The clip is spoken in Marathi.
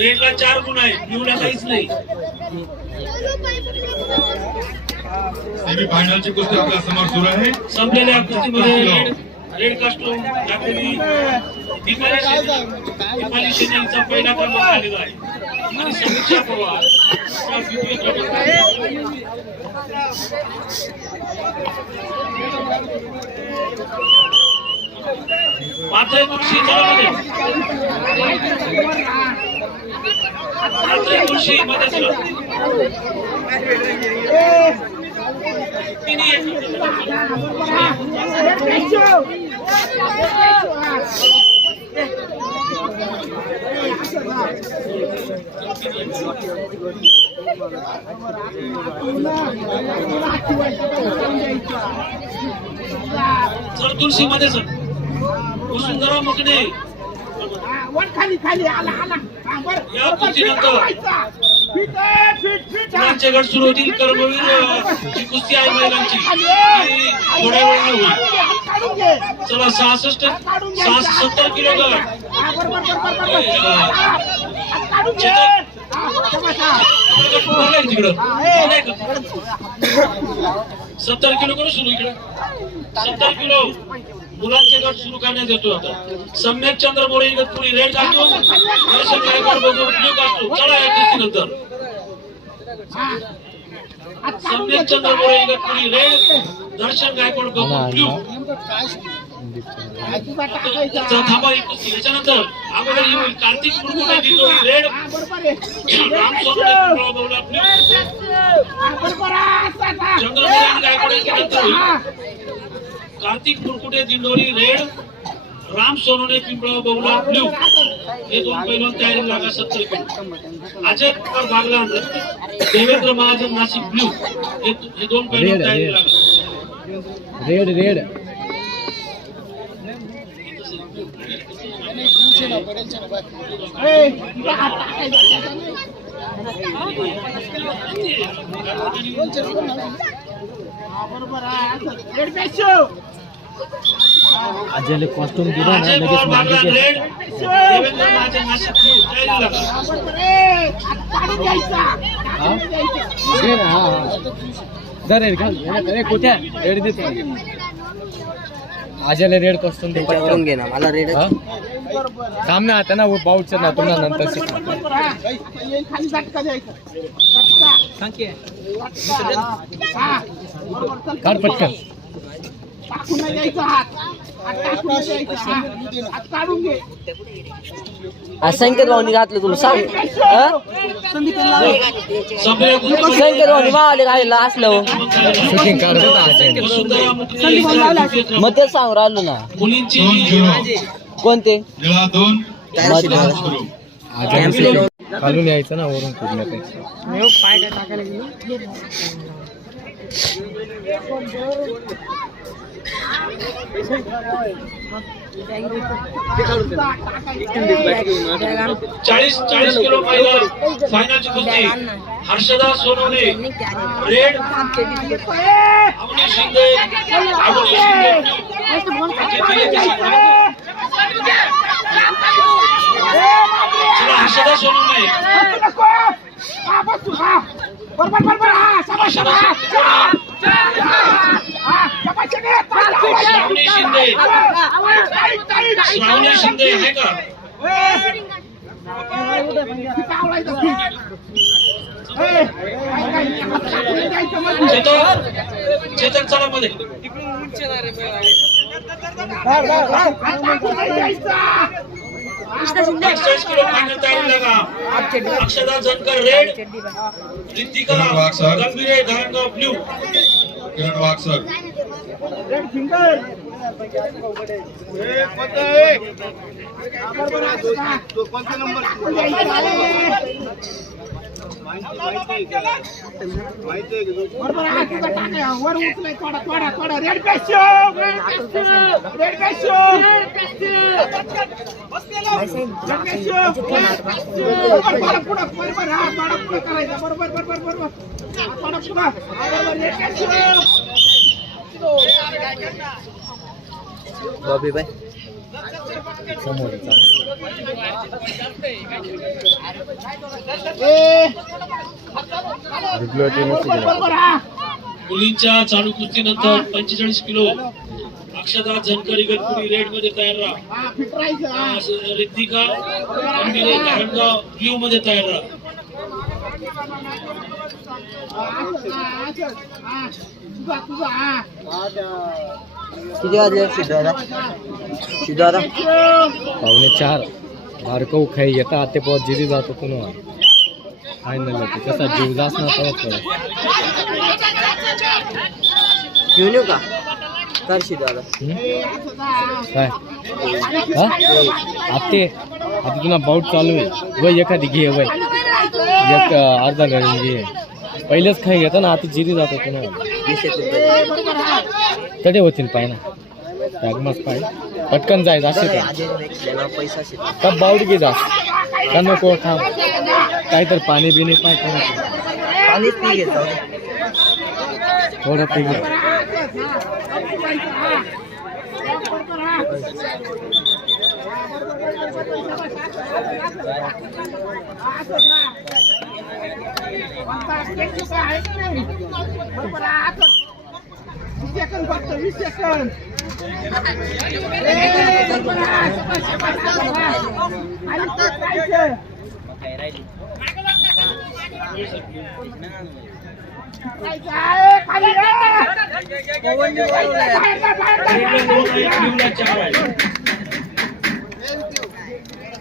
रेडला 4 गुण आहे, ब्ल्यूला काहीच नाही. सेमी फायनलची कुस्ती आपल्या समोर सुरू आहे. संपलेल्या कुस्तीमध्ये रेड कास्टूम घातलेली दीपाली शेनेचा पहिला क्रमांक आलेला आहे आणि समीक्षा पवार हा द्वितीय क्रमांक. पात्रे तुळशी मध्ये तुळशी मध्ये सर वसुंधरा मुकणे खाली खाली आला आला या कुस्तीनंतर पुण्याचे गट सुरू होतील. कर्मवीर ची कुस्ती आहे महिलांची थोड्या वेळाने होईल. चला 70 किलो गट 70 किलो करू सुरू इकडे 70 किलो मुलांचे गट सुरू करण्यात येतो. आता सम्यक चंद्र मोरे इगतपुरी रेड कास्टूम, दर्शन गायकवाड ब्ल्यू कास्टूम. चला या कुस्तीनंतर सम्यक चंद्र मोरे इगतपुरी रेड, दर्शन गायकवाड ब्ल्यू. थांबा ही कुस्ती. याच्यानंतर अगोदर ही होईल कार्तिक मुरगुडे दिंडोरी रेड, राम सोनवणे पिंपळा बौला ब्ल्यू. चंद्रमोहन गायकवाड नंतर होईल कार्तिक मुरकुटे दिंडोरी रेड, राम सोनवणे पिंपळा बौला ब्ल्यू. हे दोन पैलवान तयारी लागा 70 किलो. अजय कुमार बागलान देवेंद्र महाजन नाशिक ब्ल्यू. हे दोन पैलवान तयारी लागा. रेड रेड अजय कॉस्ट्यूम दिला ना लगेच मागे देवेंद्र महाजन नाशिक ब्ल्यू तयारी लागा. कुठे रेड देते अजयला रेड कॉस्ट्यूम करून घे ना मला रेड सामने आता ना वो बाउटचं ना तुम्हाला नंतर काढ पटकन. संकेत भाऊनी घातलं तुला सांग. संकेत भाऊनी मावाले घालायला असलं शूटिंग काढत मग ते सांग राहिलो ना. कोणते घालून यायचं ना वरून पूर्णपेक्षा. चाळीस किलो महिला फायनलची कुस्ती. हर्षदा सोनवणे रेड, अवनी शिंदे हर्षदा सोनवणे श्रावणी शिंदे. श्रावणी शिंदे आहे का? चेतक चला मध्ये. 45 किलो फायनल तयारी लगा. अक्षदा जनकर रेड, रितिका गंभीरे धरणगाव ब्ल्यू. किरण वाकसर वर उचलाय थोडा थोडा थोडा रेड पॅशो बॉबी भाई समोर बरोबर हा मुलींच्या चालू कुस्तीनंतर 45 किलो अक्षदा झनकर इगतपुरी रेड मध्ये तयार राहा. हा फिट राहायचं हा रिद्धिका अंबिले धारणगाव ब्ल्यू मध्ये तयार राहा. तुझा हा किती वाजले सिद्धार्थ सिद्धार्थ 3:45 बारकव खाई येता ते पोत जिरी जातो पुन्हा फायनल कसा जीव जास ना परत घेऊन येऊ का कर सिद्धार्थ काय हा आते आता तुला बाउट चालू आहे वय एखादी घे वय एक अर्धा घरी घे पहिलेच खाई घेता ना आता जिरी जातो पुन्हा 20 सेकंद तडे होतील पाय ना त्यागमाच पाय पटकन जायचं असे काय पैसा कब बाउट घे जा का नको थांब काहीतरी पाणी बिणी पाय पाणीच नाही घेत थोडं पी घे सेकंद फक्त 20 सेकंद रेडला 2 आहे, ब्ल्यूला 4 आहे.